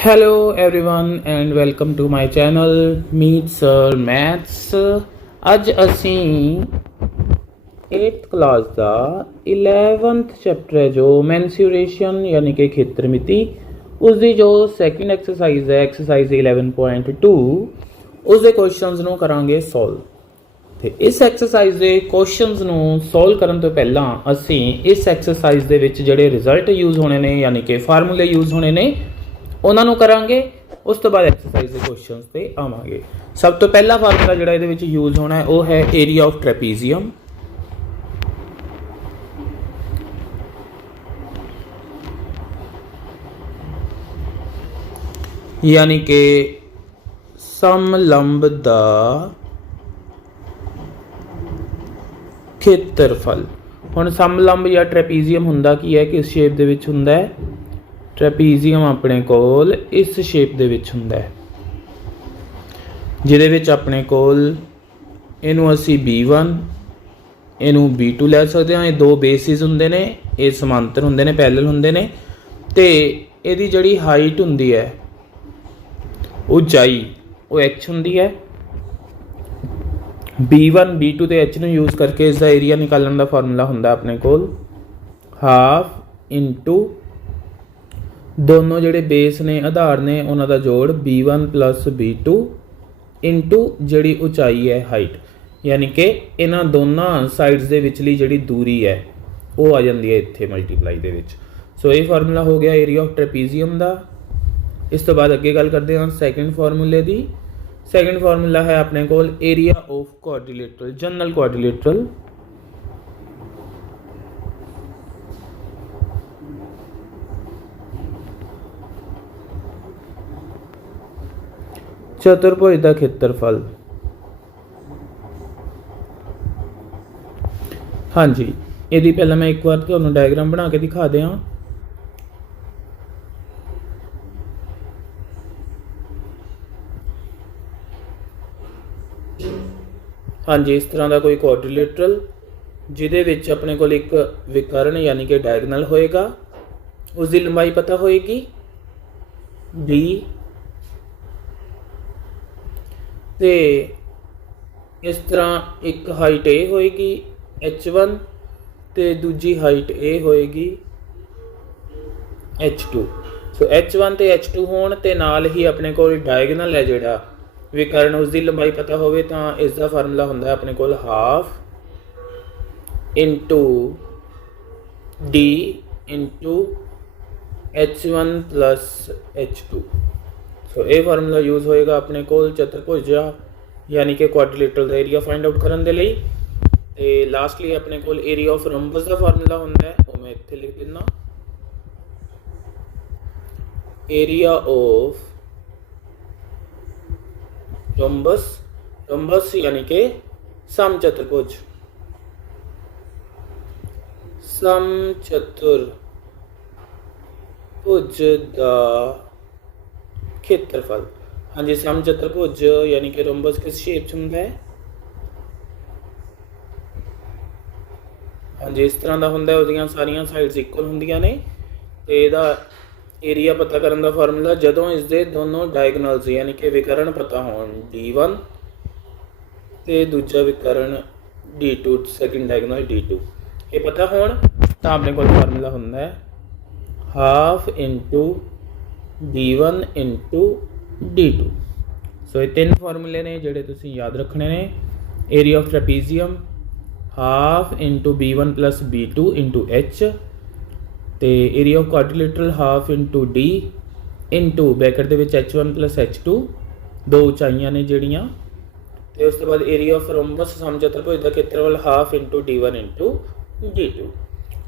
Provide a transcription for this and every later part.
Hello everyone and welcome to my channel Meet Sir Maths। ਅੱਜ ਅਸੀਂ 8th class ਦਾ 11th chapter ਹੈ ਜੋ mensuration ਯਾਨੀ ਕਿ ਖੇਤਰਮਿਤੀ, ਉਸ ਦੀ ਜੋ ਸੈਕਿੰਡ ਐਕਸਰਸਾਈਜ਼ ਹੈ ਐਕਸਰਸਾਈਜ਼ 11.2 ਉਸ ਦੇ ਕੁਐਸਚਨਸ ਨੂੰ ਕਰਾਂਗੇ ਸੋਲਵ। ਤੇ ਇਸ ਐਕਸਰਸਾਈਜ਼ ਦੇ ਕੁਐਸਚਨਸ ਨੂੰ ਸੋਲਵ ਕਰਨ ਤੋਂ ਪਹਿਲਾਂ ਅਸੀਂ ਇਸ ਐਕਸਰਸਾਈਜ਼ ਦੇ ਵਿੱਚ ਜਿਹੜੇ ਰਿਜ਼ਲਟ ਯੂਜ਼ ਹੋਣੇ ਨੇ ਯਾਨੀ ਕਿ ਫਾਰਮੂਲੇ ਯੂਜ਼ ਹੋਣੇ ਨੇ ਉਹਨਾਂ ਨੂੰ ਕਰਾਂਗੇ। ਉਸ ਤੋਂ ਬਾਅਦ ਐਕਸਰਸਾਈਜ਼ ਦੇ ਕੁਐਸਚਨਸ ਤੇ ਆਵਾਂਗੇ। ਸਭ ਤੋਂ ਪਹਿਲਾ ਫਾਰਮੂਲਾ ਜਿਹੜਾ ਇਹਦੇ ਵਿੱਚ ਯੂਜ਼ ਹੋਣਾ ਹੈ ਉਹ ਹੈ ਏਰੀਆ ਆਫ ਟ੍ਰੈਪੀਜ਼ੀਅਮ। ਯਾਨੀ ਕਿ ਸਮਲੰਬ ਦਾ ਖੇਤਰਫਲ। ਹੁਣ ਸਮਲੰਬ ਜਾਂ ਟ੍ਰੈਪੀਜ਼ੀਅਮ ਹੁੰਦਾ ਕੀ ਹੈ, ਕਿਸ ਸ਼ੇਪ ਦੇ ਵਿੱਚ ਹੁੰਦਾ ਹੈ? ਟ੍ਰੈਪੀਜ਼ੀਅਮ ਆਪਣੇ ਕੋਲ ਇਸ ਸ਼ੇਪ ਦੇ ਵਿੱਚ ਹੁੰਦਾ ਹੈ, ਜਿਹਦੇ ਵਿੱਚ ਆਪਣੇ ਕੋਲ ਇਹਨੂੰ ਅਸੀਂ B1 ਇਹਨੂੰ B2 ਲੈ ਸਕਦੇ ਹਾਂ। ਇਹ ਦੋ ਬੇਸਿਸ ਹੁੰਦੇ ਨੇ, ਇਹ ਸਮਾਂਤਰ ਹੁੰਦੇ ਨੇ, ਪੈਰਲਲ ਹੁੰਦੇ ਨੇ, ਤੇ ਇਹਦੀ ਜਿਹੜੀ ਹਾਈਟ ਹੁੰਦੀ ਹੈ ਉਚਾਈ ਉਹ h ਹੁੰਦੀ ਹੈ। B1 B2 ਤੇ h ਨੂੰ ਯੂਜ਼ ਕਰਕੇ ਇਸ ਦਾ ਏਰੀਆ ਨਿਕਾਲਣ ਦਾ ਫਾਰਮੂਲਾ ਹੁੰਦਾ ਆਪਣੇ ਕੋਲ ਹਾਫ ਇੰਟੂ ਦੋਨੋਂ ਜਿਹੜੇ ਬੇਸ ਨੇ ਆਧਾਰ ਨੇ ਉਹਨਾਂ ਦਾ ਜੋੜ B1 + B2 ਇੰਟੂ ਜਿਹੜੀ ਉਚਾਈ ਹੈ ਹਾਈਟ, ਯਾਨੀ ਕਿ ਇਹਨਾਂ ਦੋਨਾਂ ਸਾਈਡਸ ਦੇ ਵਿਚਲੀ ਜਿਹੜੀ ਦੂਰੀ ਹੈ ਉਹ ਆ ਜਾਂਦੀ ਹੈ ਇੱਥੇ ਮਲਟੀਪਲਾਈ ਦੇ ਵਿੱਚ। ਸੋ ਇਹ ਫਾਰਮੂਲਾ ਹੋ ਗਿਆ ਏਰੀਆ ਆਫ ਟ੍ਰੈਪੀਜ਼ੀਅਮ ਦਾ। ਇਸ ਤੋਂ ਬਾਅਦ ਅੱਗੇ ਗੱਲ ਕਰਦੇ ਹਾਂ ਸੈਕਿੰਡ ਫਾਰਮੂਲੇ ਦੀ। ਸੈਕਿੰਡ ਫਾਰਮੂਲਾ ਹੈ ਆਪਣੇ ਕੋਲ area of quadrilateral, general quadrilateral. ਚਤੁਰਭੁਜ ਦਾ ਖੇਤਰਫਲ। ਹਾਂਜੀ, ਇਹਦੀ ਪਹਿਲਾਂ ਮੈਂ ਇੱਕ ਵਾਰ ਤੁਹਾਨੂੰ ਡਾਇਗਰਾਮ ਬਣਾ ਕੇ ਦਿਖਾ ਦਿਆਂ। ਹਾਂਜੀ, ਇਸ ਤਰ੍ਹਾਂ ਦਾ ਕੋਈ ਕੁਆਡਰੀਲੇਟਰਲ ਜਿਹਦੇ ਵਿੱਚ ਆਪਣੇ ਕੋਲ ਇੱਕ ਵਿਕਰਨ ਯਾਨੀ ਕਿ ਡਾਇਗਨਲ ਹੋਏਗਾ, ਉਸ ਦੀ ਲੰਬਾਈ ਪਤਾ ਹੋਏਗੀ d, ਤੇ ਇਸ ਤਰ੍ਹਾਂ ਇੱਕ ਹਾਈਟ a ਹੋਏਗੀ h1 ਤੇ ਦੂਜੀ ਹਾਈਟ a ਹੋਏਗੀ h2। ਸੋ h1 ਤੇ h2 ਹੋਣ ਤੇ ਨਾਲ ਹੀ ਆਪਣੇ ਕੋਲ ਡਾਇਗਨਲ ਹੈ ਜਿਹੜਾ ਵਿਕਰਨ, ਉਸ ਦੀ ਲੰਬਾਈ ਪਤਾ ਹੋਵੇ ਤਾਂ ਇਸ ਦਾ ਫਾਰਮੂਲਾ ਹੁੰਦਾ ਆਪਣੇ ਕੋਲ half into d into h1 + h2। ਸੋ ਇਹ ਫਾਰਮੂਲਾ ਯੂਜ਼ ਹੋਏਗਾ ਆਪਣੇ ਕੋਲ ਚਤੁਰਭੁਜ ਯਾਨੀ ਕਿ ਕੁਆਡਰੀਲੇਟਰਲ ਦਾ ਏਰੀਆ ਫਾਈਂਡ ਆਊਟ ਕਰਨ ਦੇ ਲਈ। ਤੇ ਲਾਸਟਲੀ ਆਪਣੇ ਕੋਲ ਏਰੀਆ ਆਫ ਰੰਬਸ ਦਾ ਫਾਰਮੂਲਾ ਹੁੰਦਾ ਹੈ, ਉਹ ਮੈਂ ਇੱਥੇ ਲਿਖ ਦਿੰਦਾ। ਏਰੀਆ ਆਫ ਰੰਬਸ, ਰੰਬਸ ਯਾਨੀ ਕਿ ਸਮਚਤੁਰਭੁਜ, ਸਮਚਤੁਰਭੁਜ ਦਾ ਖੇਤਰਫਲ। ਹਾਂਜੀ, ਸਮਚਤੁਰਭੁਜ ਯਾਨੀ ਕਿ ਰੰਬਸ ਕਿਸ ਸ਼ੇਪ 'ਚ ਹੁੰਦਾ ਹੈ? ਹਾਂਜੀ, ਇਸ ਤਰ੍ਹਾਂ ਦਾ ਹੁੰਦਾ ਹੈ, ਉਹਦੀਆਂ ਸਾਰੀਆਂ ਸਾਈਡਸ ਇਕੁਅਲ ਹੁੰਦੀਆਂ ਨੇ। ਤੇ ਇਹਦਾ ਏਰੀਆ ਪਤਾ ਕਰਨ ਦਾ ਫਾਰਮੂਲਾ ਜਦੋਂ ਇਸ ਦੇ ਦੋਨੋਂ ਡਾਇਗਨਲਸ ਯਾਨੀ ਕਿ ਵਿਕਰਨ ਪਤਾ ਹੋਣ D1 ਤੇ ਦੂਜਾ ਵਿਕਰਨ D2, ਸੈਕਿੰਡ ਡਾਇਗਨਲ D2, ਇਹ ਪਤਾ ਹੋਣ ਤਾਂ ਆਪਣੇ ਕੋਲ ਫਾਰਮੂਲਾ ਹੁੰਦਾ ਹੈ half into D1 into D2। So ਇਹ ਤਿੰਨ ਫਾਰਮੂਲੇ ਨੇ ਜਿਹੜੇ ਤੁਸੀਂ ਯਾਦ ਰੱਖਣੇ ਨੇ। Area of trapezium half into B1 + B2 into h, ਤੇ area of quadrilateral half into d into bracket ਦੇ ਵਿੱਚ h1 + h2, ਦੋ ਉਚਾਈਆਂ ਨੇ ਜਿਹੜੀਆਂ। ਤੇ ਉਸ ਤੋਂ ਬਾਅਦ ਏਰੀਆ ਆਫ ਰੰਬਸ ਸਮਚਤੁਰਭੁਜ ਦਾ ਖੇਤਰਫਲ half into D1 into D2।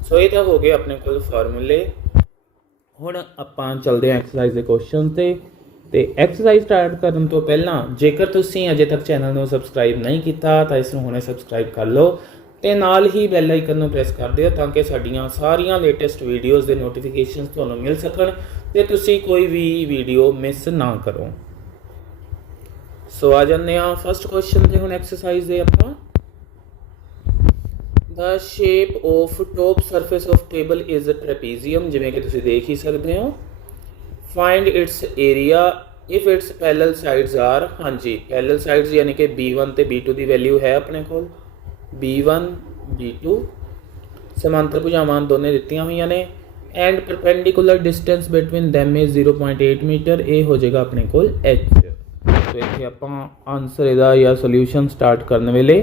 So ਇਹ ਤਾਂ ਹੋ ਗਏ ਆਪਣੇ ਕੋਲ ਫਾਰਮੂਲੇ। ਹੁਣ ਆਪਾਂ ਚੱਲਦੇ ਹਾਂ ਐਕਸਰਸਾਈਜ਼ ਦੇ ਕੁਐਸਚਨ ਤੇ ਐਕਸਰਸਾਈਜ਼ ਸਟਾਰਟ ਕਰਨ ਤੋਂ ਪਹਿਲਾਂ ਜੇਕਰ ਤੁਸੀਂ ਅਜੇ ਤੱਕ ਚੈਨਲ ਨੂੰ ਸਬਸਕ੍ਰਾਈਬ ਨਹੀਂ ਕੀਤਾ ਤਾਂ ਇਸ ਨੂੰ ਹੁਣੇ ਸਬਸਕ੍ਰਾਈਬ ਕਰ ਲਓ ਤੇ ਨਾਲ ਹੀ ਬੈਲ ਆਈਕਨ ਨੂੰ ਪ੍ਰੈਸ ਕਰ ਦਿਓ ਤਾਂ ਕਿ ਸਾਡੀਆਂ ਸਾਰੀਆਂ ਲੇਟੈਸਟ ਵੀਡੀਓਜ਼ ਦੇ ਨੋਟੀਫਿਕੇਸ਼ਨਸ ਤੁਹਾਨੂੰ ਮਿਲ ਸਕਣ ਤੇ ਤੁਸੀਂ ਕੋਈ ਵੀ ਵੀਡੀਓ ਮਿਸ ਨਾ ਕਰੋ। ਸੋ ਆ ਜਾਂਦੇ ਹਾਂ ਫਸਟ ਕੁਐਸਚਨ ਤੇ ਹੁਣ ਐਕਸਰਸਾਈਜ਼ ਦੇ ਆਪਾਂ। The shape of top surface of table is a trapezium, ਜਿਵੇਂ ਕਿ ਤੁਸੀਂ ਦੇਖ ਹੀ ਸਕਦੇ ਹੋ। Find its area if its parallel sides are, हाँ जी पैरेलल साइड्स यानी कि B1 ਤੇ B2 ਦੀ ਵੈਲਿਊ ਹੈ ਆਪਣੇ ਕੋਲ, B1 B2 ਸਮਾਂਤਰ ਭੁਜਾਵਾਂ ਦੋਨੇ ਦਿੱਤੀਆਂ ਹੋਈਆਂ ਨੇ, and perpendicular distance between them is 0.8 metre, ਇਹ ਹੋ ਜਾਏਗਾ ਆਪਣੇ ਕੋਲ h। ਸੋ ਇੱਥੇ ਆਪਾਂ ਆਨਸਰ ਇਹਦਾ ਜਾਂ ਸੋਲਿਊਸ਼ਨ ਸਟਾਰਟ ਕਰਨ ਵੇਲੇ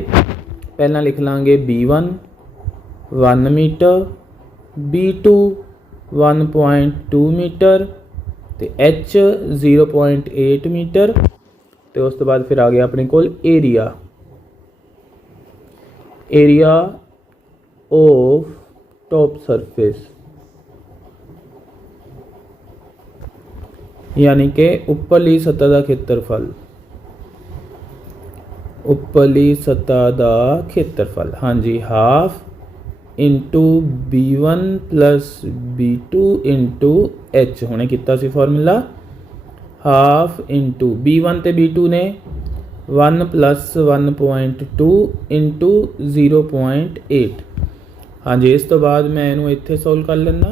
ਪਹਿਲਾਂ ਲਿਖ ਲਾਂਗੇ B1 1 ਮੀਟਰ, B2 1.2 ਮੀਟਰ ਤੇ h 0.8 ਮੀਟਰ, ਤੇ ਉਸ ਤੋਂ ਬਾਅਦ ਫਿਰ ਆ ਗਿਆ ਆਪਣੇ ਕੋਲ ਏਰੀਆ ਆਫ ਟੌਪ ਸਰਫੇਸ, यानी कि उपरली सतह का खेत्रफल, उपरली सतह का खेत्रफल, हाँ जी half into B1 plus B2 into H हुणे किता सी फॉर्मूला, हाफ इंटू B1 ते B2 ने 1 प्लस 1.2 इंटू 0.8, हाँ जी इस तो बाद मैं इनू इत्थे सोल्व कर लेना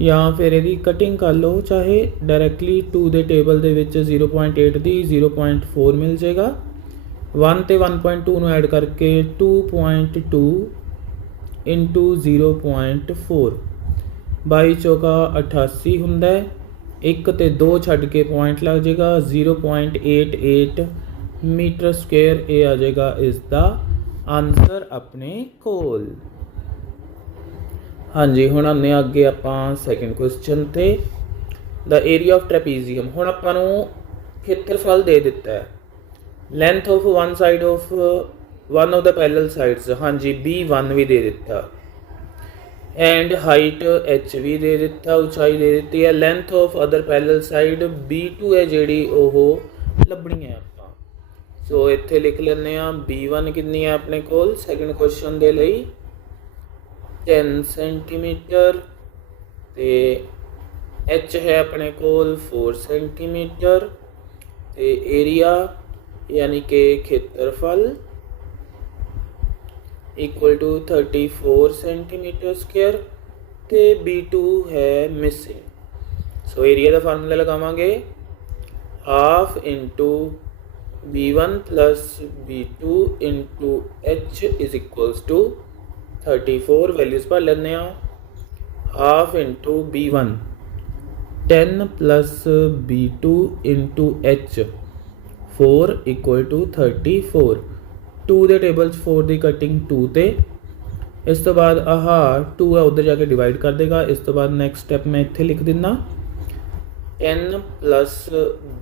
या फिर यदि कटिंग कर लो, चाहे डायरैक्टली 2 ਦੇ ਟੇਬਲ ਦੇ ਵਿੱਚ 0.8 ਦੀ 0.4 ਮਿਲ ਜਾਏਗਾ, 1 ਤੇ 1.2 ਨੂੰ ਐਡ ਕਰਕੇ 2.2 ਇੰਟੂ 0.4, 22 ਚੌਕਾ 88 ਹੁੰਦਾ ਹੈ, 1 ਤੇ 2 ਛੱਡ ਕੇ ਪੁਆਇੰਟ ਲੱਗ ਜਾਏਗਾ 0.88 ਮੀਟਰ ਸਕੁਏਅਰ, ਇਹ ਆ ਜਾਏਗਾ ਇਸ ਦਾ ਆਨਸਰ ਆਪਣੇ ਕੋਲ। हाँ जी हुण आने अगे आपां सैकेंड क्वेश्चन ते, द एरिया ऑफ ट्रैपीजियम। हुण आपां नूं खेत्रफल दे दिता है, length of one side of one of the parallel sides, हाँ जी B1 भी दे दिता, एंड हाइट H भी दे दिता, ऊंचाई दे दी है, length of other parallel side B2 है जिहड़ी ओह लभनी है आपां। सो इत्थे लिख लैंदे आ B1 कितनी है अपने कोल सैकेंड क्वेश्चन दे लई 10 सेंटीमीटर, ते H है अपने कोल 4 सेंटीमीटर, ते एरिया यानी कि खेत्रफल इक्वल टू 34 सेंटीमीटर स्क्वायर, ते B2 है मिसिंग। सो एरिया का फार्मूला लगावांगे half into B1 plus B2 into H is equals to 34, values भर लेने, half into B1 10 plus B2 into H 4 equal to 34, 2 के टेबल 4 की कटिंग 2 ते, इस तो बाद आह 2 है उधर जाके डिवाइड कर देगा, इस तो बाद नैक्सट स्टैप मैं इत्थे लिख दिना 10 प्लस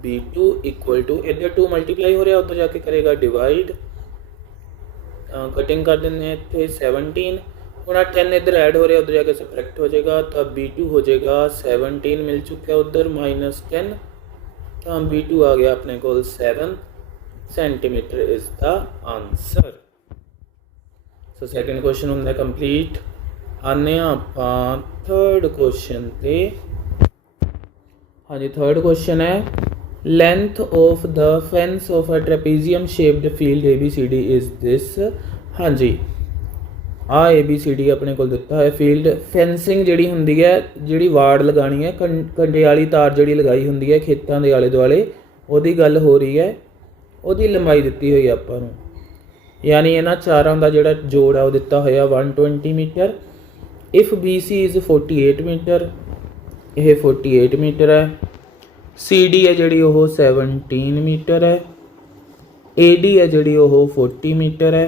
B2 इक्वल टू इधर 2 मल्टीप्लाई हो रहा उधर जाके करेगा डिवाइड, कटिंग कर देंगे इतने 17, हूँ 10 इधर ऐड हो रहा उधर जाके सबट्रैक्ट हो जाएगा, तो B2 हो जाएगा 17 मिल चुका है उधर -10, तो B2 आ गया अपने को 7 centimetre is the answer. So second question होंगे कंप्लीट। आने आप थर्ड क्वेश्चन पे, हाँ जी थर्ड क्वेश्चन है length of the fence of a trapezium shaped field ABCD is this, हाँ जी आ ABCD अपने को दिता है फील्ड, फेंसिंग जिहड़ी हुंदी है जिहड़ी वाड़ लगानी है, कंडे वाली तार जिहड़ी लगाई हुंदी है खेतां दे आले दुआले, ओहदी गल हो रही है, ओहदी लंबाई दित्ती होई आपां नूं, यानी इन्हां चारां दा जिहड़ा जोड़ है वो दित्ता होया 120 metre. If BC is 48 metre, यह 48 मीटर है, CD है जिहड़ी ओह 17 मीटर है, AD है जिहड़ी ओह 40 मीटर है,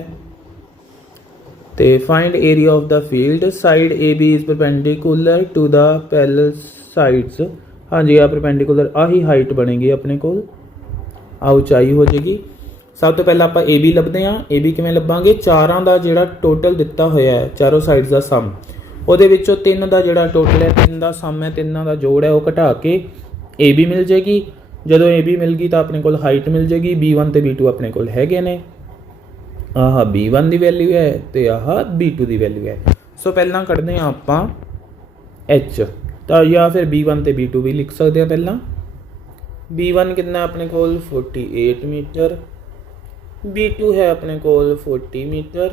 तो find area of the field, side AB is perpendicular to the parallel sides, हाँ जी आ परपेंडिकुलर आही हाइट बनेगी अपने को, आ ऊंचाई हो जाएगी। सब तो पहले आप AB लभदे हाँ, AB किवें लभांगे, चारां दा जिहड़ा टोटल दिता होया है चारों साइड्स का सम, ਉਹਦੇ ਵਿੱਚੋਂ 3 ਦਾ ਜਿਹੜਾ ਟੋਟਲ ਹੈ 3 ਦਾ ਸਮ ਹੈ, ਤਿੰਨਾਂ ਦਾ ਜੋੜ ਹੈ, ਉਹ ਘਟਾ ਕੇ AB ਮਿਲ ਜਾਏਗੀ। ਜਦੋਂ AB ਮਿਲ ਗਈ ਤਾਂ ਆਪਣੇ ਕੋਲ ਹਾਈਟ ਮਿਲ ਜਾਏਗੀ, B1 ਤੇ B2 ਆਪਣੇ ਕੋਲ ਹੈਗੇ ਨੇ, ਆਹ B1 ਦੀ ਵੈਲਿਊ ਹੈ ਤੇ ਆਹ B2 ਦੀ ਵੈਲਿਊ ਹੈ। ਸੋ ਪਹਿਲਾਂ ਕੱਢਦੇ ਹਾਂ ਆਪਾਂ H, ਤਾਂ ਜਾਂ ਫਿਰ B1 ਤੇ B2 ਵੀ ਲਿਖ ਸਕਦੇ ਹਾਂ। ਪਹਿਲਾਂ B1 ਕਿੰਨਾ ਆਪਣੇ ਕੋਲ 48 ਮੀਟਰ, B2 ਹੈ ਆਪਣੇ ਕੋਲ 40 ਮੀਟਰ,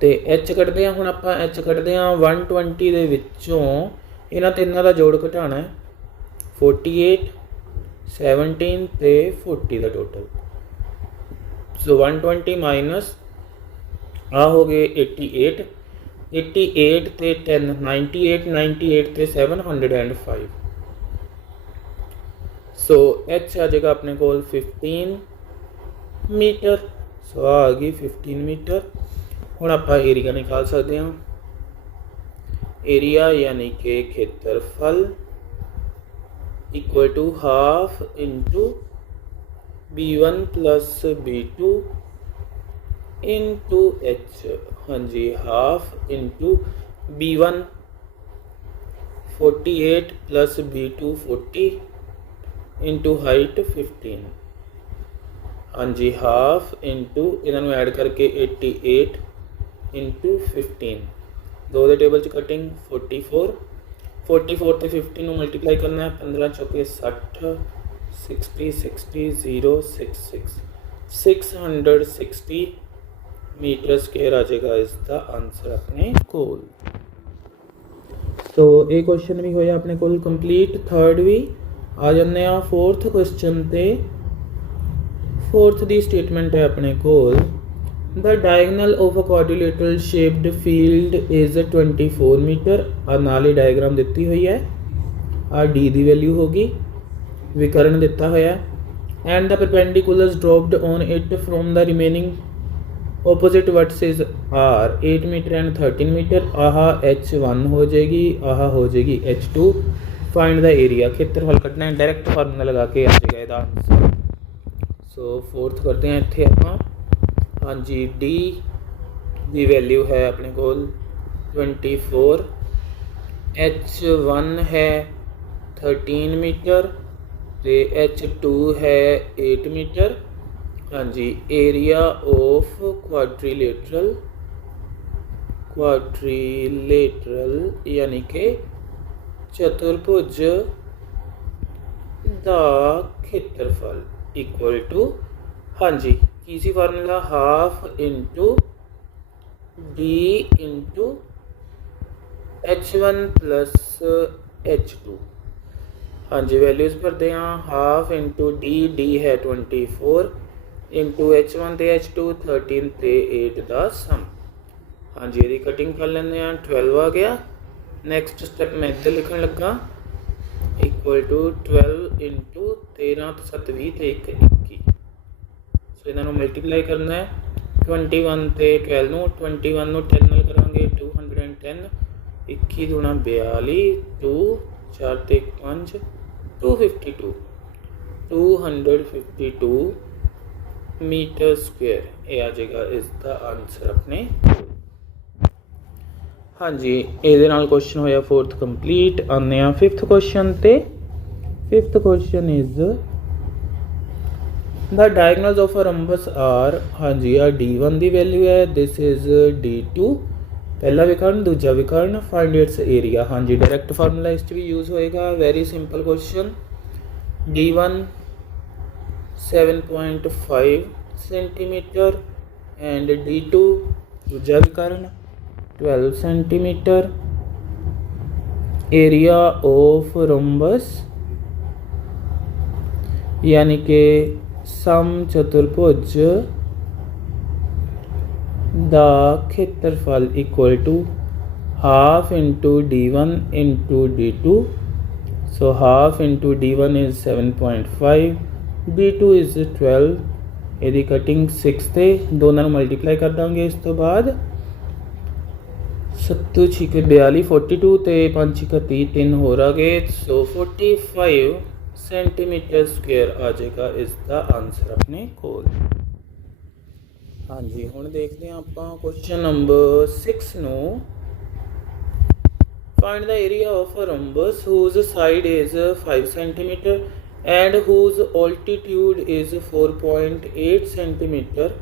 ਤੇ H ਕੱਢਦੇ ਹਾਂ। ਹੁਣ ਆਪਾਂ H ਕੱਢਦੇ ਹਾਂ 120 ਦੇ ਵਿੱਚੋਂ इन्हां तिन्नां दा जोड़ घटाना है 48 17 ते 40 का टोटल। सो 120 माइनस आ हो गए 88 88 ते 10 98 98 ते 705। सो एच आ जाएगा अपने को 15 मीटर। सो आ गई 15 मीटर। हुण आपां एरिया निकाल सकते हैं। एरिया यानी कि खेत्रफल equal to half into B1 plus B2 into H. हाँ जी, half into B1 48 plus B2 40 into height 15। हाँ जी, हाफ इंटू इन्होंने ऐड करके 88 इंटू 15। दो दे टेबल च कटिंग 44 44 ते 15 को मल्टीप्लाई करना है। 15 चौके 60 60 60 0 66 660 मीटर स्क्वायर आ जाएगा इसका आंसर अपने कोल। तो ये क्वेश्चन भी होया अपने कोल कंप्लीट। थर्ड भी आ जाने आ फोर्थ क्वेश्चन ते। फोर्थ दी स्टेटमेंट है अपने कोल the diagonal of a quadrilateral shaped field is 24 metre. आ नाल ही डायग्राम दिती हुई है। आ डी दी वैल्यू होगी, विकर्ण दिता होया and the perpendiculars dropped on it from the remaining opposite vertices are 8 metre and 13 metre. Ah H1 हो जाएगी, आह हो जाएगी H2। फाइंड द एरिया, क्षेत्रफल कटना है। डायरैक्ट फार्मूला लगा के आ जाएगा इसका आंसर। सो फोर्थ करते हैं इत्थे आपां। हाँ जी, डी दी वैल्यू है अपने कोल 24, H1 है 13 मीटर ते H2 है 8 मीटर। हाँ जी, एरिया ऑफ क्वाड्रिलेटरल यानी कि चतुर्भुज दा क्षेत्रफल इक्वल टू, हाँ जी, किसी formula half into D into H1 plus H2। हाँ जी, वैल्यूज़ भरते हैं। हाफ इंटू डी है 24 इंटू H1 ते H2 13 ते 8 का सम। हाँ जी, यदि कटिंग कर लेंगे 12 आ गया। नैक्सट स्टैप मैं इधर लिखन लगा इक्वल टू 12 इंटू 13 तो 7 20 ते 1 21। सो इन्होंने मल्टीप्लाई करना है 21 ते 12 नूं 21 नूं 10 नाल करांगे 210 21 दूना 42 2 4 ते 5 252 252 मीटर स्क्वायर। ये आ जाएगा इसका आंसर अपने। हाँ जी, ये क्वेश्चन होया फोर्थ कंप्लीट। आने फिफ्थ क्वेश्चन ते। Fifth question is the diagonals of a rhombus are. हाँ जी, आ D1 दी वैल्यू है, दिस इज D2। पहला विकर्ण, दूजा विकर्ण, फाइंड इट्स एरिया। हाँ जी, डायरैक्ट फार्मूला इस भी यूज होएगा। Very simple question. D1 7.5 centimetre and D2 दूजा विकर्ण 12 सेंटीमीटर। एरिया ऑफ रोम्बस यानी कि सम चतुर्भुज दा क्षेत्रफल equal to half into D1 into D2। So half into D1 is 7.5, D2 is 12। यदि कटिंग 6 थे दोनों मल्टीप्लाई कर देंगे। इस तो बाद 7 6 42 42 ते 5 6 30 3 हो रहा गए। सो 45 सेंटीमीटर स्क्वायर आ जाएगा इसका आंसर अपने कोल। हाँ जी, हुण देखते हैं आप क्वेश्चन नंबर 6 नो। Find the area of a rhombus whose side is 5 centimetre and whose altitude is 4.8 centimetre.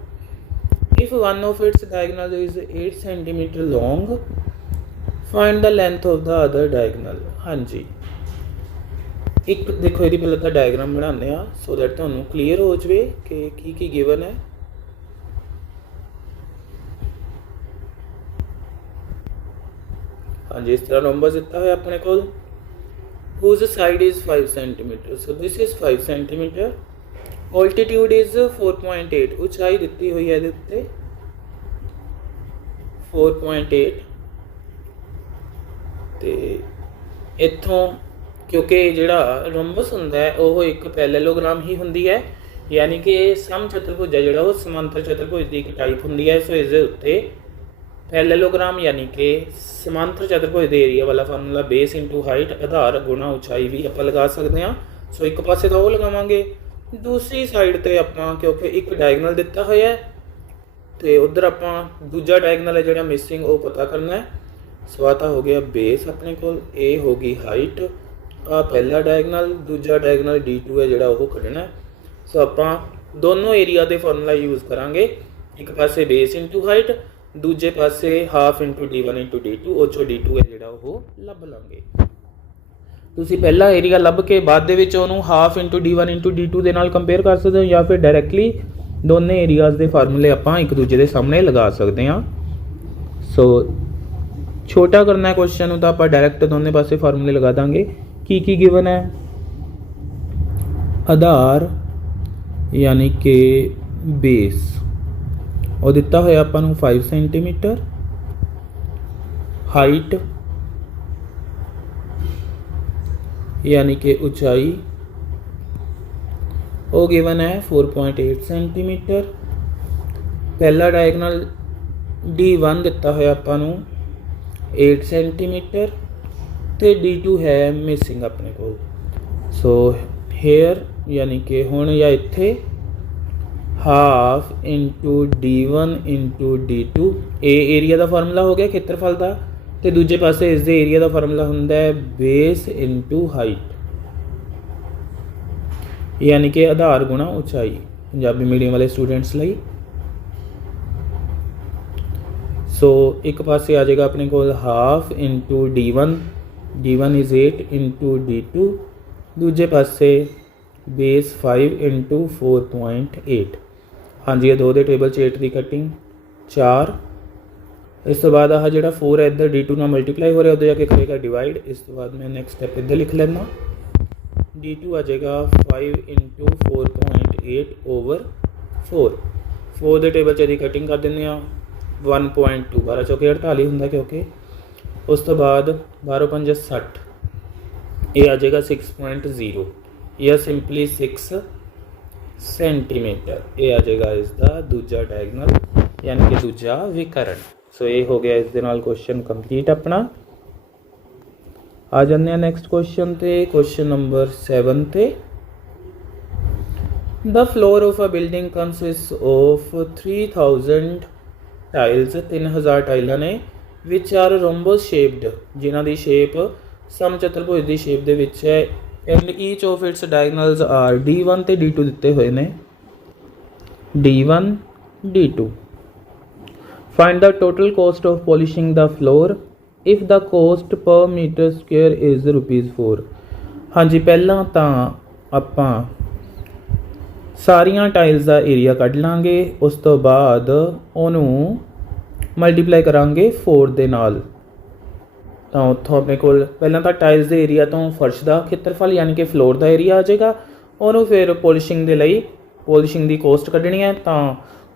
If one of its diagonal is 8 centimeter long, find the length of the other diagonal। हाँ जी, एक देखो ये पहले तो diagram बनाने so that तुहानू clear हो जाए कि की गिवन है। हाँ हाँ जी, इस तरह रोम्बस दिता है अपने को, whose side is 5 cm, so this is 5 cm, altitude is 4.8, ऊंचाई ਦਿੱਤੀ ਹੋਈ ਹੈ ਇਹਦੇ ਉੱਤੇ 4.8। ਤੇ ਇੱਥੋਂ ਕਿਉਂਕਿ ਜਿਹੜਾ ਰੋਮਬਸ ਹੁੰਦਾ ਹੈ ਉਹ ਇੱਕ ਪੈਰਲਲੋਗ੍ਰਾਮ ਹੀ ਹੁੰਦੀ ਹੈ, ਯਾਨੀ ਕਿ ਸਮ ਚਤੁਰਭੁਜ ਹੈ ਜਿਹੜਾ ਉਹ ਸਮਾਂਤਰ ਚਤੁਰਭੁਜ ਦੀ ਇੱਕ ਟਾਈਪ ਹੁੰਦੀ ਹੈ। ਸੋ ਇਸ ਦੇ ਉੱਤੇ ਪੈਰਲਲੋਗ੍ਰਾਮ ਯਾਨੀ ਕਿ ਸਮਾਂਤਰ ਚਤੁਰਭੁਜ ਦੇ ਏਰੀਆ ਵਾਲਾ ਫਾਰਮੂਲਾ ਬੇਸ ਇੰਟੂ ਹਾਈਟ, ਆਧਾਰ ਗੁਣਾ ਉਚਾਈ ਵੀ ਆਪਾਂ ਲਗਾ ਸਕਦੇ ਹਾਂ। ਸੋ ਇੱਕ ਪਾਸੇ ਤਾਂ ਉਹ ਲਗਾਵਾਂਗੇ, ਦੂਸਰੀ ਸਾਈਡ 'ਤੇ ਆਪਾਂ ਕਿਉਂਕਿ ਇੱਕ ਡਾਇਗਨਲ ਦਿੱਤਾ ਹੋਇਆ ਅਤੇ ਉੱਧਰ ਆਪਾਂ ਦੂਜਾ ਡਾਇਗਨਲ ਹੈ ਜਿਹੜਾ ਮਿਸਿੰਗ ਉਹ ਪਤਾ ਕਰਨਾ ਹੈ। ਸੋ ਆਹ ਤਾਂ ਹੋ ਗਿਆ ਬੇਸ ਆਪਣੇ ਕੋਲ, ਇਹ ਹੋ ਗਈ ਹਾਈਟ, ਆਹ ਪਹਿਲਾ ਡਾਇਗਨਲ, ਦੂਜਾ ਡਾਇਗਨਲ D2 ਹੈ ਜਿਹੜਾ ਉਹ ਕੱਢਣਾ। ਸੋ ਆਪਾਂ ਦੋਨੋਂ ਏਰੀਆ ਦੇ ਫਾਰਮੂਲਾ ਯੂਜ਼ ਕਰਾਂਗੇ, ਇੱਕ ਪਾਸੇ ਬੇਸ ਇੰਟੂ ਹਾਈਟ, ਦੂਜੇ ਪਾਸੇ half into D1 into D2, ਉਹ 'ਚੋਂ D2 ਹੈ ਜਿਹੜਾ ਉਹ ਲੱਭ ਲਾਂਗੇ। ਤੁਸੀਂ ਪਹਿਲਾ ਏਰੀਆ ਲੱਭ ਕੇ ਬਾਅਦ ਦੇ ਵਿੱਚ ਉਹਨੂੰ half into D1 into D2 ਦੇ ਨਾਲ ਕੰਪੇਅਰ ਕਰ ਸਕਦੇ ਹੋ, ਜਾਂ ਫਿਰ ਡਾਇਰੈਕਟਲੀ ਦੋਨੇ ਏਰੀਆਜ਼ ਦੇ ਫਾਰਮੂਲੇ ਆਪਾਂ ਇੱਕ ਦੂਜੇ ਦੇ ਸਾਹਮਣੇ ਲਗਾ ਸਕਦੇ ਹਾਂ। ਸੋ ਛੋਟਾ ਕਰਨਾ ਕੁਐਸਚਨ ਨੂੰ ਤਾਂ ਆਪਾਂ ਡਾਇਰੈਕਟ ਦੋਨੇ ਪਾਸੇ ਫਾਰਮੂਲੇ ਲਗਾ ਦਾਂਗੇ। ਕੀ ਗਿਵਨ ਹੈ, ਆਧਾਰ ਯਾਨੀ ਕਿ ਬੇਸ ਉਹ ਦਿੱਤਾ ਹੋਇਆ ਆਪਾਂ ਨੂੰ 5 ਸੈਂਟੀਮੀਟਰ, ਹਾਈਟ यानी कि ऊंचाई वो गिवन है 4.8 सेंटीमीटर। पहला डायगनल D1 दिता होया आपां नूं 8 सेंटीमीटर ते D2 है मिसिंग अपने को। सो हेयर यानी कि हुण या इत्थे half into D1 into D2 ए एरिया का फार्मूला हो गया खेत्रफल का, तो दूजे पासे इस दे एरिया का फार्मूला हुंदा है बेस इंटू हाइट यानी कि आधार गुणा ऊंचाई, पंजाबी मीडियम वाले स्टूडेंट्स लई। सो एक पासे आ जाएगा अपने को half into D1 is 8 into D2, दूजे पासे बेस 5 इंटू 4.8। हाँ जी, ये दो दे टेबल 8 की कटिंग 4। इस तो बाद आह जो 4 है इधर D2 ना मल्टीप्लाई हो रहा है, उधर जाके करेगा डिवाइड। इस तो बाद मैं नेक्स्ट स्टेप इधर लिख लेना, D2 आ जाएगा 5 इंटू 4.8 ओवर 4 दे टेबल 4 की कटिंग कर दें 1.2, 12 चौके 48 होंगे क्योंकि। उस तो बाद 12 5 60, ये आ जाएगा 6.0 या सिंपली 6 सेंटीमीटर। ये आ जाएगा इसका दूजा डायगनल यानी कि दूजा विकर्ण। सो ये हो गया इस दे नाल क्वेश्चन कंप्लीट अपना। आ जाने नैक्सट क्वेश्चन ते, क्वेश्चन नंबर 7 ते। The floor of a building consist of 3000 tiles, 3000 टाइलां ने विच आर रोम्बस शेप्ड, जिन्हां दी शेप समचतुर्भुज दी शेप दे विच है, and each of its diagonals are D1 ते D2 दिते हुए ने, D1 D2। Find the total cost of polishing the floor if the cost per meter square is ₹4। हाँ जी, पहला तो आपां सारियां टाइल्स का एरिया कढ़ लांगे, उस तो बाद उन्होंने मल्टीप्लाई करांगे 4 दे नाल। तो उत्थों अपने को पहला तो टाइल्स के एरिया तो फर्श का खेत्रफल यानी कि फ्लोर का एरिया आ जाएगा, उन्होंने फिर पॉलिशिंग के लिए पॉलिशिंग की कॉस्ट कढ़नी है, तो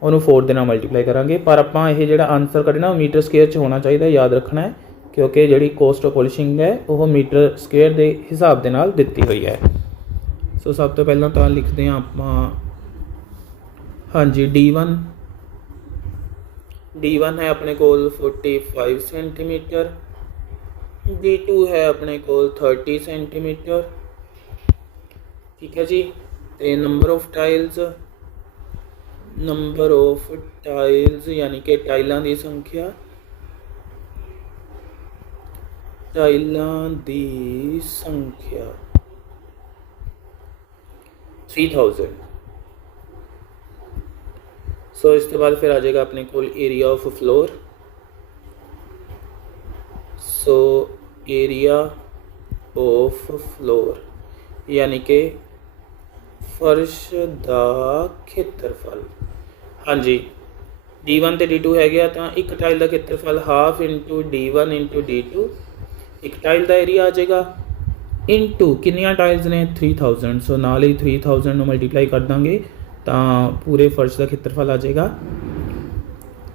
उन्होंने 4 दे नाल मल्टीप्लाई करांगे। पर आपां ये जिहड़ा आंसर कढ़ना मीटर स्केयर च होना चाहिए, याद रखना है, क्योंकि जिहड़ी कॉस्ट ऑफ पॉलिशिंग है वह मीटर स्केयर के हिसाब के नाल दित्ती हुई है। सो सब तो पहला तो लिखते हैं आपां, हाँ जी, D1 है अपने को 45 सेंटीमीटर, D2 है अपने को 30 सेंटीमीटर, ठीक है जी। तो नंबर ऑफ टाइल्स यानी कि टाइलों की संख्या, टाइलों की संख्या 3000। सो इस बाद फिर आ जाएगा अपने को area of floor. So area of floor यानी कि फर्श दा खेत्रफल। हाँ जी, D1 ते D2 है गया, तो एक टाइल का खेत्रफल half into D1 into D2, एक टाइल का एरिया आ जाएगा इनटू कितनियां टाइल्स ने 3000। सो नाल ही 3000 ਨੂੰ ਮਲਟੀਪਲਾਈ ਕਰ ਦਾਂਗੇ ਤਾਂ ਪੂਰੇ ਫਰਸ਼ ਦਾ ਖੇਤਰਫਲ ਆ ਜਾਏਗਾ।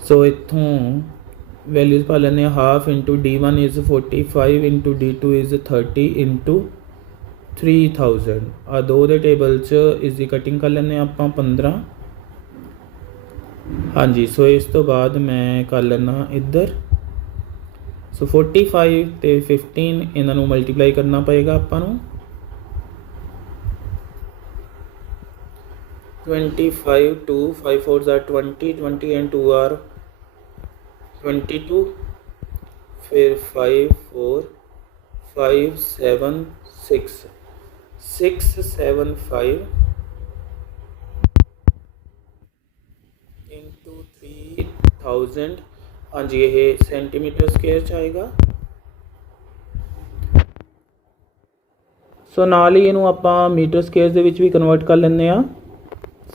ਸੋ ਇੱਥੋਂ ਵੈਲਿਊਜ਼ ਪਾ ਲੈਂਦੇ ਹਾਂ। Half into D1 is 45 into D2 is 30 into 3000। ਆ ਦੋ ਦੇ ਟੇਬਲ 'ਚ ਇਸ ਦੀ ਕਟਿੰਗ ਕਰ ਲੈਂਦੇ ਹਾਂ ਆਪਾਂ 15। ਹਾਂਜੀ ਸੋ ਇਸ ਤੋਂ ਬਾਅਦ ਮੈਂ ਕਰ ਲੈਣਾ ਇੱਧਰ। ਸੋ 45 ਤੇ 15 ਇਹਨਾਂ ਨੂੰ ਮਲਟੀਪਲਾਈ ਕਰਨਾ ਪਏਗਾ ਆਪਾਂ ਨੂੰ। 25 2 5 4 are 20 20 and 2 are 22। फिर 5 4 5 7 6 6 7 5 इंटू 3000। हाँ जी ये सेंटीमीटर स्क्वायर च आएगा। सो नाल ही इनू आपां मीटर स्क्वायर दे विच भी कन्वर्ट कर लैंदे आ।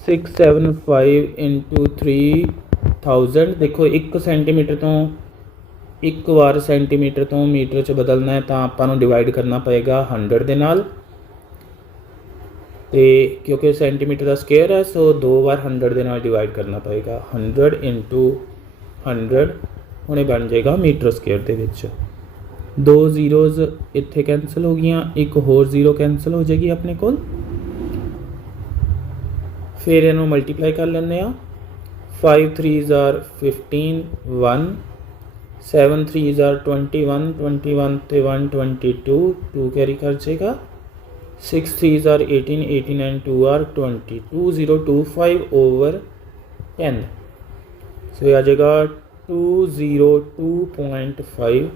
675 इंटू 3000। देखो 1 सेंटीमीटर तो एक बार सेंटीमीटर तो मीटर च बदलना है तो आपां नूं डिवाइड करना पएगा 100 दे नाल। तो क्योंकि सेंटीमीटर का स्केयर है सो 2 बार 100 के नाल डिवाइड करना पएगा। 100 इंटू 100 हुणे बन जाएगा मीटर स्केयर दे विच। 2 जीरोज़ इत्थे कैंसल हो गई, एक होर जीरो कैंसल हो जाएगी अपने कोल। फिर इन्हूं मल्टीप्लाई कर लैंदे आ। 5 3s are 15 1 7 3s are 21 21 ते 1 22 2 कैरी कर जाएगा। 6 3s are 18 18 and 2 are 20 2025 over 10। सो ये आ जाएगा 202.5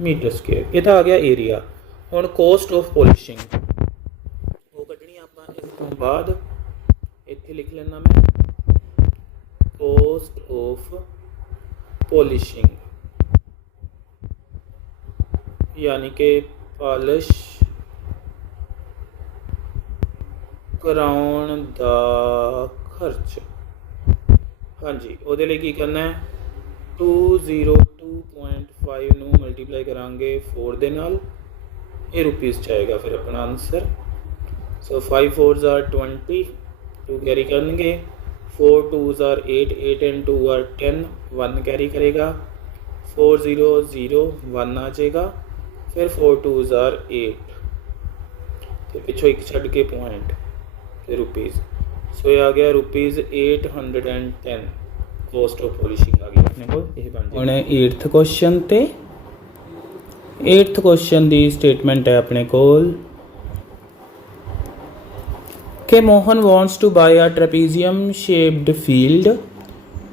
मीटर स्क्वेयर। ये था आ गया एरिया। हुण कॉस्ट ऑफ पॉलिशिंग वो कड्ढनी आपां। इस तो बाद इत्थे लिख लेना मैं कॉस्ट ऑफ पॉलिशिंग यानी कि पॉलिश कराउण दा खर्च। हाँ जी ਉਹਦੇ ਲਈ ਕੀ ਕਰਨਾ ਹੈ 202.5 ਨੂੰ ਮਲਟੀਪਲਾਈ ਕਰਾਂਗੇ 4 ਦੇ ਨਾਲ। ਇਹ ਰੁਪੀਸ ਚ ਆਏਗਾ ਫਿਰ ਆਪਣਾ answer. So 5 4s are 20 2 carry करेंगे। 4 2s are 8 8 and 2 are 10 1 carry करेगा। 4 0 0 1 आ जाएगा। फिर 4 2s are 8 तो पिछों एक छड़ के पॉइंट तो रुपीज़। सो ये आ गया रुपीज़ 810 कॉस्ट ऑफ पॉलिशिंग आ गई अपने को। ये बन जाए हुण 8th क्वेश्चन ते 8th क्वेश्चन दी स्टेटमेंट है अपने कोल कि Mohan wants to buy a trapezium shaped field.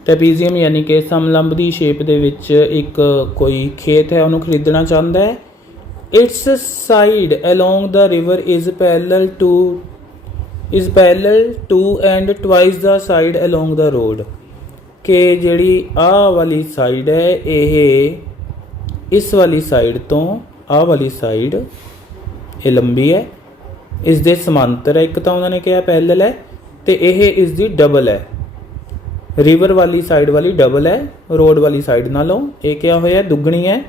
Trapezium यानी कि समलंब की शेप दे विच एक कोई खेत है उन्होंने खरीदना चाहता है। Its side along the river is parallel to and twice the side along the road. कि जिहड़ी आ वाली साइड है ये इस वाली साइड तो आ वाली साइड ये लंबी है, इस दे समांतर है। एक तो उन्होंने कहा पैरेलल है तो यह इस दी डबल है। रिवर वाली साइड वाली डबल है, रोड वाली साइड नालों ये क्या होया दुगनी है।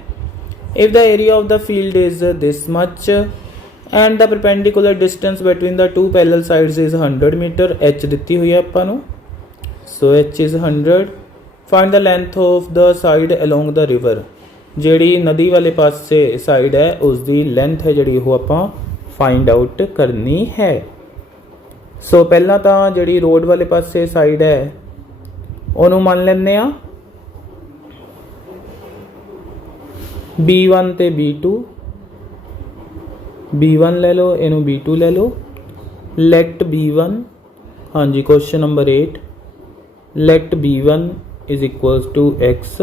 If the area of the field is this much and the perpendicular distance between the two parallel sides is 100 metre. H दी हुई है आपां नूं। So H is 100। Find the length of the side along the river. जिहड़ी नदी वाले पासे side है उसकी लेंथ है जिहड़ी वो आपां फाइंड आउट करनी है। सो पहला तो जिहड़ी रोड वाले पासे साइड है उन्होंने मान लेंदे आ B1 ते B2। B1 ले लो, इनू B2 ले लो। लेट B1 हाँ जी question number 8 let B1 is equals to X।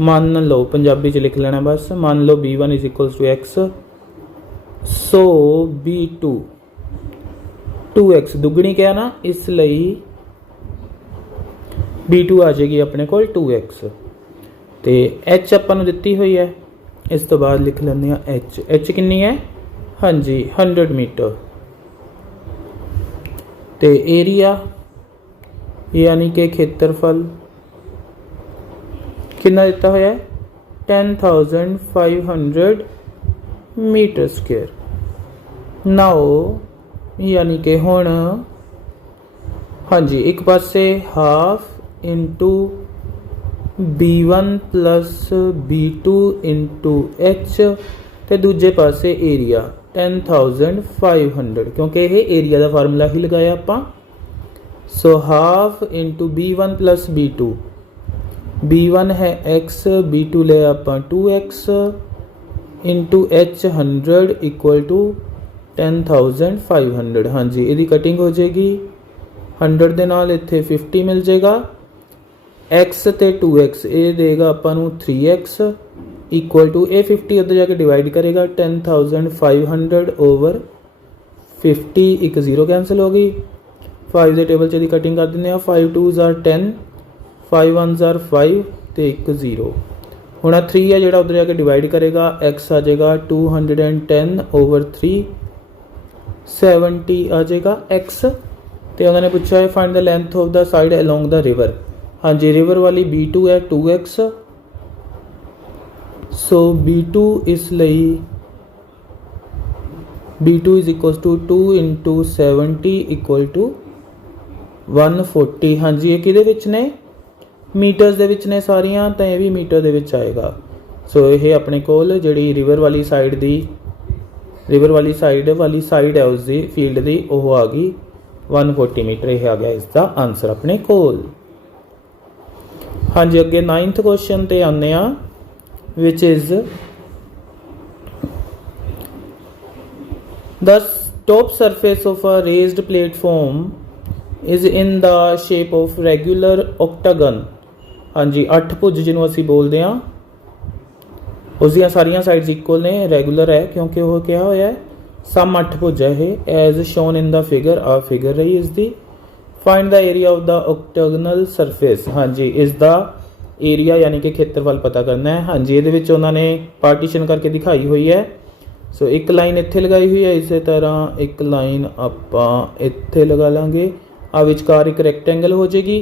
मान लो पंजाबी च लिख लेना बस। मान लो B1 is equals to X। So B2 2X दुगनी क्या ना इसलिए B2 आ जाएगी अपने को 2X। तो H अपन दी हुई है। इस तो बाद लिख लेंगे H कितनी है हाँ जी 100 मीटर। तो एरिया यानी कि खेत्रफल कितना दिता हुआ है 10,500 मीटर स्क्वेयर। नाउ यानी कि हुण हाँ जी, एक पासे half into B1 plus B2 into H ते दूजे पासे एरिया 10,500, क्योंकि यह एरिया का फार्मूला ही लगाया आपां। सो half into B1 plus B2, B1 है x, B2 ले आपां 2x into H 100 equal to 10,500। हाँ जी, यदी कटिंग हो जाएगी 100 दे नाल इत्थे 50 मिल जाएगा। x ते 2x ये देगा आपां नूं 3x इक्वल टू ए 50 उधर जाके डिवाइड करेगा 10,500 ओवर 50, एक जीरो कैंसिल हो गई। 5 के टेबल च कटिंग कर दें, 5 2s are 10, 5 1s are 5 ते एक जीरो। हुण 3 है जो उधर जाके डिवाइड करेगा, x आ जाएगा 210 ओवर 3, 70 आ जाएगा x। तो उन्होंने पूछा है find the length of the side along the river. हाँ जी, रिवर वाली B2 है 2x, सो B2 इसलिए B2 is equal to 2 into 70 equal to 140। हाँ जी, ये किहदे विच ने मीटर्स दे विच ने सारियां, तो यह भी मीटर दे विच आएगा। सो ये अपने कोल जिहड़ी रिवर वाली साइड है उसकी फील्ड की वह आ गई 140 मीटर। यह आ गया इसका आंसर अपने कोल। हाँ जी, अगे 9th क्वेश्चन ते आने आ, which is the top surface of a raised platform is in the shape of regular octagon। हाँ जी, 8 भुज जिन्हों असी बोलते हैं उसदियां सारियां साइड्स इक्वल ने, रेगुलर है क्योंकि वह क्या होया है सम 8 भुज है ये, as shown in the figure. आ फिगर रही इसकी। Find the area of the octagonal surface. हाँ जी, इसका एरिया यानी कि खेत्रफल पता करना है। हाँ जी, ये उन्होंने पार्टीशन करके दिखाई हुई है। सो एक लाइन इत्थे लगाई हुई है, इस तरह एक लाइन आप इत्थे लगा लांगे। आ विचकार एक रैक्टेंगल हो जाएगी।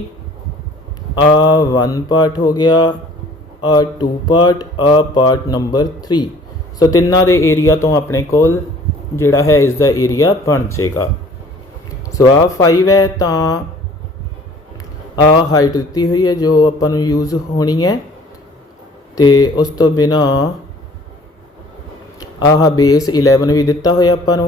आ 1 पार्ट हो गया, आ 2 पार्ट, आ पार्ट नंबर 3। सो तिन्ना दे एरिया तो अपने कोल जिहड़ा है इसका एरिया बन जाएगा। सो आ 5 है, तो आ हाइट दी हुई है जो अपन यूज़ होनी है। तो उस तो बिना आह बेस 11 भी दिता होया अपन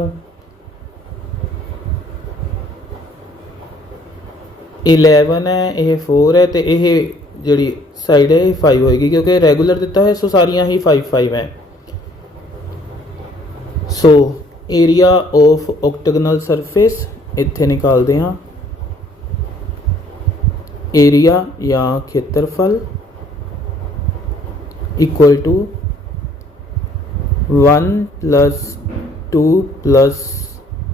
11 है, यह 4 है, तो यह जी साइड है 5 होएगी क्योंकि रेगुलर दिता है। सो सारियां ही 5 5 हैं। So area of octagonal surface इत्थे निकालते हैं। एरिया या क्षेत्रफल equal to 1 plus 2 plus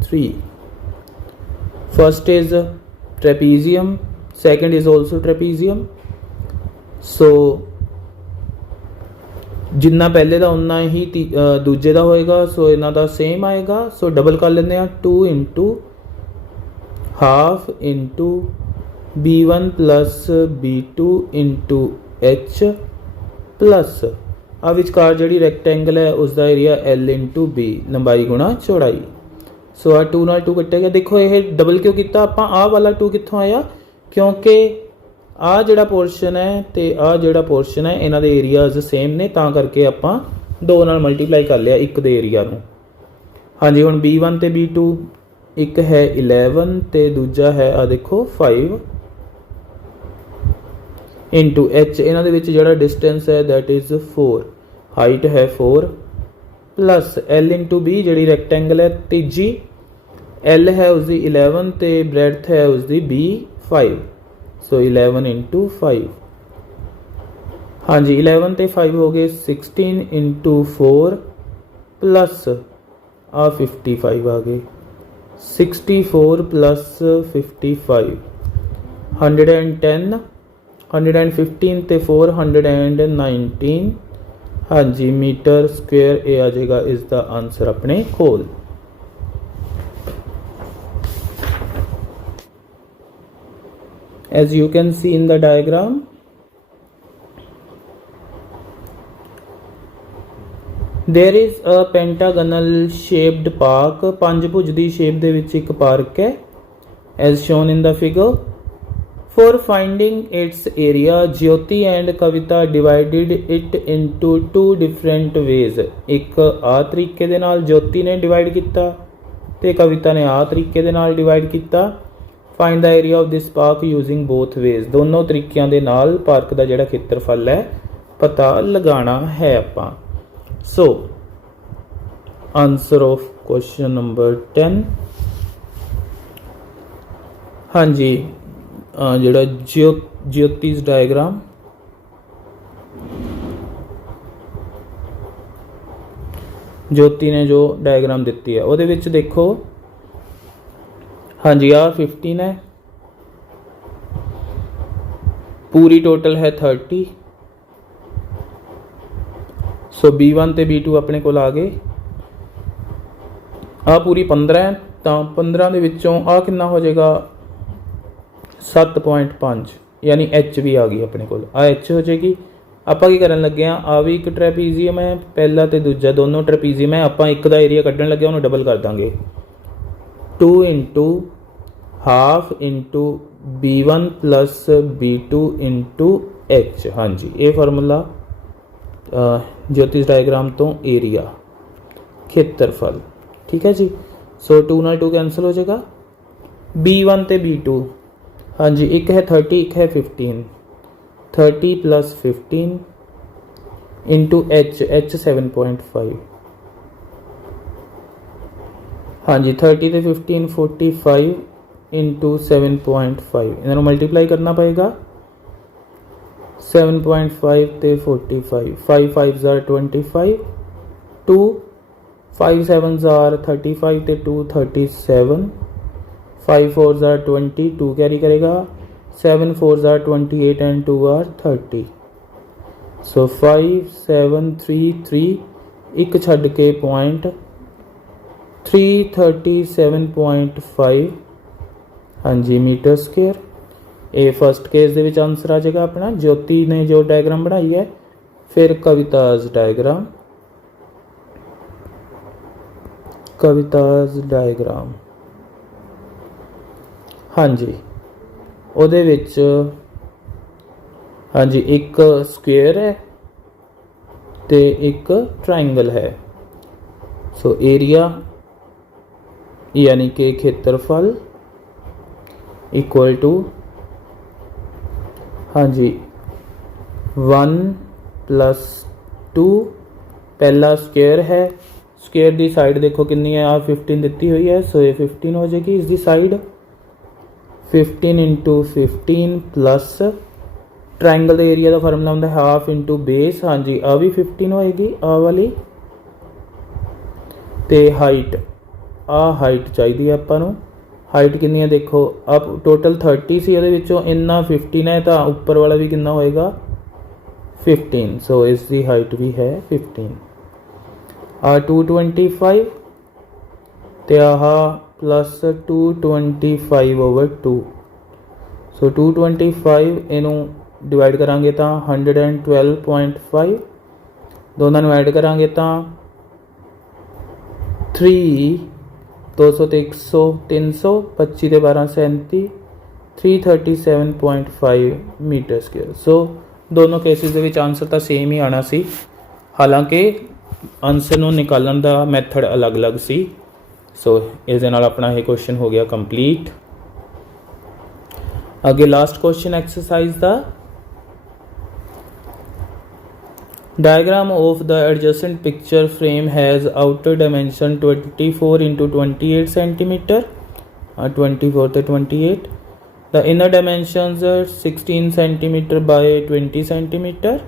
3। First is trapezium, second is also trapezium. So जिन्ना पहले का उन्ना ही दूजे का होएगा। सो इन्हों का सेम आएगा। सो डबल कर लेंगे 2 into half into B1 plus B2 into H plus आ विचकार जी रैक्टेंगल है उसका एरिया L इंटू B, लंबाई गुणा चौड़ाई। सो आ 2 नाल 2 कट्टेगा। देखो ये डबल क्यों किया आप, आ वाला 2 कितों आया क्योंकि आ जिहड़ा पोर्शन है तो आ जिहड़ा पोर्शन है इन्हां दे एरियाज सेम ने, तां करके आपां 2 नाल मल्टीप्लाई कर लिया एक दे एरिया नूं। हाँ जी, हुण B1 ते B2 एक है 11 ते दूजा है आ देखो 5 इंटू H। इन्हां दे विच जिहड़ा डिस्टेंस है दैट इज़ 4, हाइट है 4 प्लस L इंटू B जिहड़ी रैक्टेंगल है तीजी, L है उसकी 11 ते ब्रैथ है उसकी B 5। सो 11 इंटू 5। हाँ जी, 11 ते 5 हो गए 16 इंटू 4 प्लस आ 55 आ गए 64 प्लस 55 110 115 ते 419। हाँ जी, मीटर स्क्वेयर ये आ जाएगा इसका आंसर अपने कोल। As you can see in the diagram, there is a pentagonal shaped park, पंजभुज की शेप दे विच एक पार्क है as shown in the figure. For finding its area Jyoti and Kavita divided it into two different ways. एक आ तरीके दे नाल ज्योति ने डिवाइड किया ते कविता ने आ तरीके दे नाल डिवाइड किया। Find the area of this park using both ways. दोनों तरीकों के नाल पार्क का जिहड़ा खेत्रफल है पता लगाना है आपां। So answer of question number 10। हाँ जी, जिहड़ा ज्योतिष डायग्राम ज्योति ने जो डायग्राम दिती है उहदे विच देखो, हाँ जी, आ 15 है, पूरी टोटल है 30। सो B1 ते B2 अपने को आ गए। आ पूरी 15 है, तो 15 दे विचों आ कितना हो जाएगा 7.5, यानी H भी आ गई अपने को, आ H हो जाएगी। आप की करन लगे आ भी एक ट्रैपीजियम है, पहला तो दूजा दोनों ट्रैपीजियम है। आप एक दा एरिया कड्ढन लगे उन्होंने डबल कर देंगे, 2 into half into B1 plus B2 into H। हाँ जी, ये फार्मूला ज्योतिष डायग्राम तो एरिया खेत्रफल, ठीक है जी। सो 2 नाल 2 कैंसल हो जाएगा। B1 ते B2, हाँ जी, एक है 30 एक है 15, 30 प्लस 15 इंटू H 7.5। हाँ जी, 30 ते 15 45 इंटू 7.5, इन्होंने मल्टीप्लाई करना पड़ेगा। 7.5 ते 45, 5 5 जार 25, 2 5 7 जार 35 ते 2 37, 5 4 जार 20, 2 कैरी करेगा, 7 4 जार 28 एंड 2 आर 30। सो 5 7 3 3 एक छड़ के पॉइंट 337.5, हाँ जी, मीटर स्केयर। ये फर्स्ट केस दे विच आंसर आ जाएगा अपना। ज्योति ने जो डायग्राम बनाई है। फिर कविताज डायग्राम, हाँ जी, उहदे विच हाँ जी एक स्क्वेयर है ते एक ट्रायंगल है। सो एरिया यानी कि क्षेत्रफल इक्वल टू, हाँ जी, 1 प्लस 2, पहला स्क्वेयर है, स्क्वेयर की साइड देखो कितनी है, 15 दी हुई है। सो ये 15 हो जाएगी इसकी साइड। 15 इंटू 15 प्लस ट्रायंगल का एरिया का फार्मूला होंगे हाफ इंटू बेस, हाँ जी, आ भी 15 होएगी आ वाली। ते हाइट, आ हाइट चाहिए आपां, हाइट कितनी है देखो, अब टोटल 30 सी ये इन्ना 15 है, तो उपर वाला भी कितना होएगा 15। सो इसकी हाइट भी है 15। आ 225 ते आह प्लस 225/2। सो 225 इनू डिवाइड करांगे तो 112.5, दोनों ऐड करांगे तो 3 200 ते 100 300, 25 ते 12 37, 337.5 मीटर स्क्वेयर। सो दोनों केसिस दे विच आंसर तो सेम ही आना सी, हालांकि आंसर नूं निकालण दा मैथड अलग अलग सी। सो इस दे नाल अपना ये क्वेश्चन हो गया कंप्लीट। अगे लास्ट क्वेश्चन एक्सरसाइज दा, diagram of the adjacent picture frame has outer dimension 24 into 28 centimetre, 24 to 28. The inner dimensions are 16 centimeter by 20 centimeter.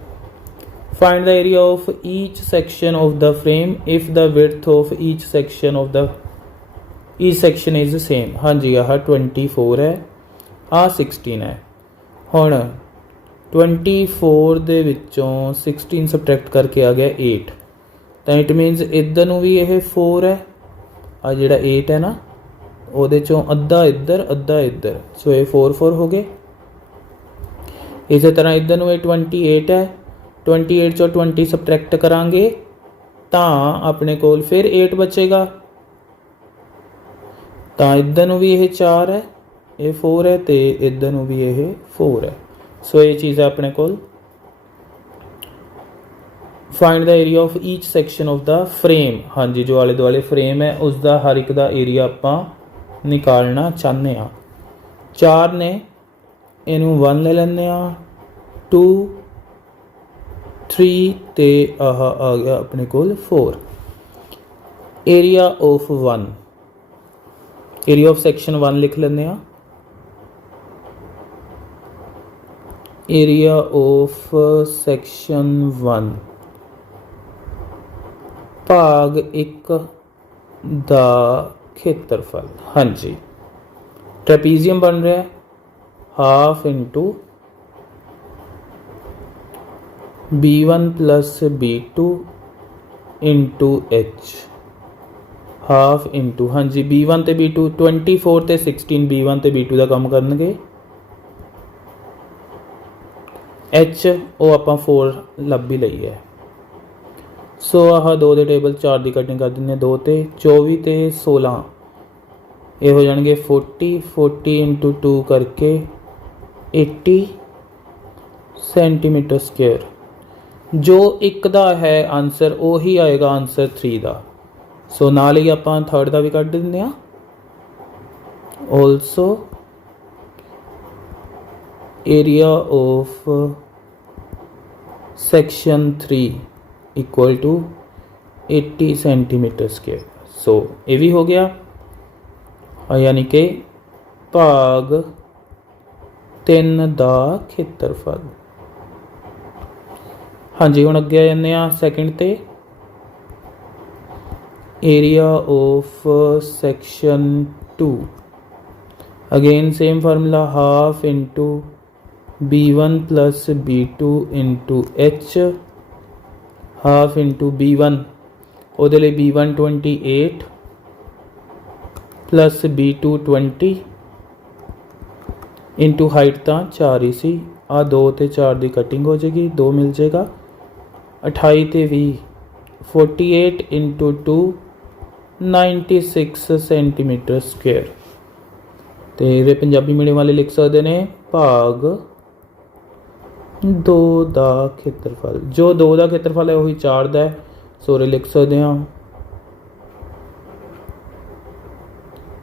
Find the area of each section of the frame if the width of each section is same. हाँ जी, यह 24 है, आ 16 है। हुण 24 दे विचों 16 subtract करके आ गया 8, तो it मीनस इधर नूं भी यह 4 है, आ जिहड़ा 8 है ना ਉਹਦੇ ਚੋਂ ਅੱਧਾ ਇੱਧਰ ਅੱਧਾ ਇੱਧਰ। ਸੋ ਇਹ 4 4 ਹੋ ਗਏ। ਇਸੇ ਤਰ੍ਹਾਂ ਇੱਧਰ ਨੂੰ ਇਹ 28 ਹੈ, 28 ਚੋਂ 20 ਸਬਟਰੈਕਟ ਕਰਾਂਗੇ ਤਾਂ ਆਪਣੇ ਕੋਲ ਫਿਰ 8 ਬਚੇਗਾ। ਤਾਂ ਇੱਧਰ ਨੂੰ ਵੀ ਇਹ 4 ਹੈ, ਇਹ 4 ਹੈ, ਤੇ ਇੱਧਰ ਨੂੰ ਵੀ ਇਹ 4 ਹੈ। ਸੋ ਇਹ ਚੀਜ਼ ਹੈ ਆਪਣੇ ਕੋਲ। Find the area of each section of the frame. हाँ जी, जो आले दुआले फ्रेम है उसका हर एक का एरिया आप निकालना चाहते हैं। 4 ने इनू 1 ले लेंगे, 2 3 ते आह आ गया अपने कोल 4। Area of 1, area of section 1 लिख लेंगे। एरिया ऑफ सैक्शन 1 भाग 1 ਦਾ ਖੇਤਰਫਲ। हाँ जी, ट्रेपीजियम बन रहा है, half into B1 plus B2 into H, half into हाँ जी B1 ते B2 24 ते 16 B1 ते B2 का काम करनगे। H वो आपां 4 ਲੱਭ ही लई है। सो आह 2 ਦੇ ਟੇਬਲ 4 ਦੀ ਕਟਿੰਗ कर ਦਿੰਦੇ 2 ਤੇ 24 ਤੇ 16 ਇਹ ਹੋ ਜਾਣਗੇ 40 इंटू 2 करके 80 सेंटीमीटर स्क्वायर। जो एक ਦਾ है आंसर ਉਹੀ ਆਏਗਾ आंसर 3 ਦਾ। सो ਨਾਲ ਹੀ ਆਪਾਂ ਥਰਡ ਦਾ ਵੀ ਕੱਢ ਦਿੰਦੇ ਆ। Also area of section 3 equal to 80 centimetre square. So ये भी हो गया, यानी कि भाग 3 ਦਾ ਖੇਤਰਫਲ। हाँ जी, हुण अगे आ जांदे आ सैकेंड ते। Area of section 2, again same formula, half into B1 plus B2 into H, half into B1 ਉਹਦੇ ਲਈ B1 28 plus B2 20 into height ਤਾਂ 4 ही सी। आ 2 ਤੇ 4 ਦੀ कटिंग हो जाएगी, 2 मिल जाएगा। 28 ਤੇ 20 48 इंटू 2 96 सेंटीमीटर स्क्वायर। ਤੇ ਇਹਦੇ ਪੰਜਾਬੀ ਮੀਡੀਅਮ ਵਾਲੇ ਲਿਖ ਸਕਦੇ ਨੇ ਭਾਗ 2 ਦਾ ਖੇਤਰਫਲ। ਜੋ 2 ਦਾ ਖੇਤਰਫਲ ਹੈ ਉਹੀ 4 ਦਾ ਹੈ। ਸੋ ਇਹ ਲਿਖ ਸਕਦੇ ਹਾਂ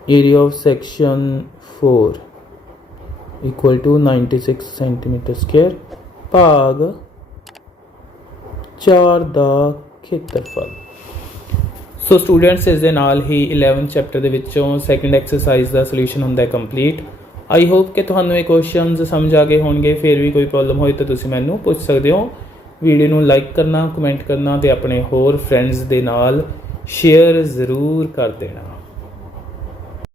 area of section 4 equal to 96 centimetre square ਭਾਗ 4 ਦਾ ਖੇਤਰਫਲ। ਸੋ ਸਟੂਡੈਂਟਸ, ਇਸ ਦੇ ਨਾਲ ਹੀ 11th ਚੈਪਟਰ ਦੇ ਵਿੱਚੋਂ ਸੈਕਿੰਡ ਐਕਸਰਸਾਈਜ਼ ਦਾ ਸੋਲੂਸ਼ਨ ਹੁੰਦਾ ਹੈ ਕੰਪਲੀਟ। आई होप कि तुहानू ये क्वेश्चंस समझ आ गए होंगे। फिर भी कोई प्रॉब्लम होए तो तुसी मैनू पूछ सकते हो। वीडियो नू लाइक करना, कमेंट करना ते अपने होर फ्रेंड्स दे नाल शेयर ज़रूर कर देना।